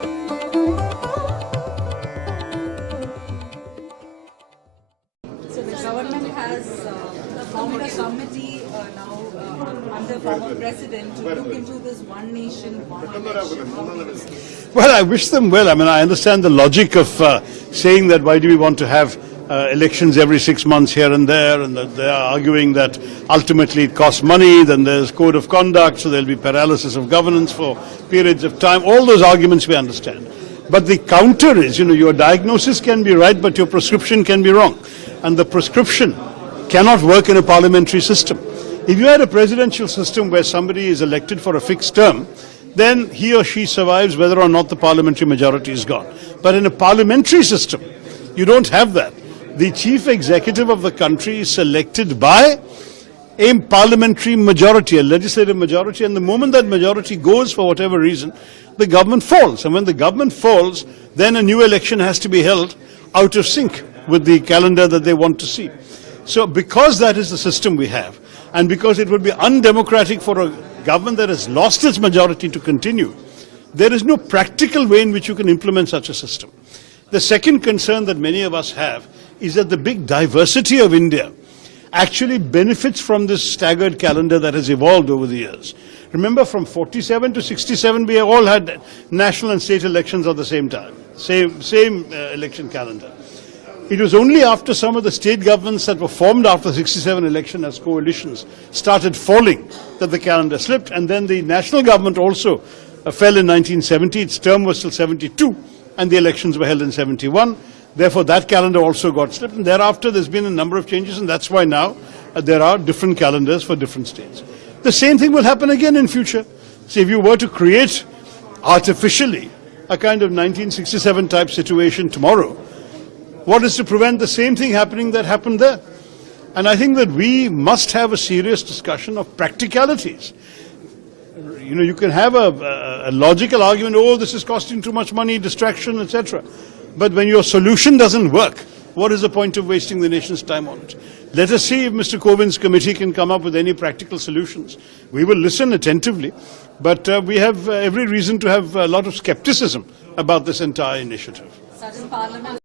So the government has formed a committee now under former president to look into this one nation, one election. Well, I wish them well. I mean, I understand the logic of saying that why do we want to have elections every 6 months here and that they are arguing that ultimately it costs money, then there's code of conduct, so there'll be paralysis of governance for periods of time. All those arguments we understand. But the counter is, your diagnosis can be right, but your prescription can be wrong. And the prescription cannot work in a parliamentary system. If you had a presidential system where somebody is elected for a fixed term, then he or she survives whether or not the parliamentary majority is gone. But in a parliamentary system, you don't have that. The chief executive of the country is selected by a parliamentary majority, a legislative majority, and the moment that majority goes for whatever reason, the government falls. And when the government falls, then a new election has to be held out of sync with the calendar that they want to see. So because that is the system we have, and because it would be undemocratic for a government that has lost its majority to continue, there is no practical way in which you can implement such a system. The second concern that many of us have is that the big diversity of India actually benefits from this staggered calendar that has evolved over the years. Remember, from 47 to 67, we all had national and state elections at the same time, same election calendar. It was only after some of the state governments that were formed after the 67 election as coalitions started falling that the calendar slipped, and then the national government also fell in 1970. Its term was till 72, and the elections were held in 71. Therefore, that calendar also got slipped, and thereafter there's been a number of changes, and that's why now there are different calendars for different states. The same thing will happen again in future. See, if you were to create artificially a kind of 1967 type situation tomorrow, what is to prevent the same thing happening that happened there? And I think that we must have a serious discussion of practicalities. You can have a logical argument, oh, this is costing too much money, distraction, etc. But when your solution doesn't work, what is the point of wasting the nation's time on it? Let us see if Mr. Kovind's committee can come up with any practical solutions. We will listen attentively, but we have every reason to have a lot of skepticism about this entire initiative. Sudden Parliament.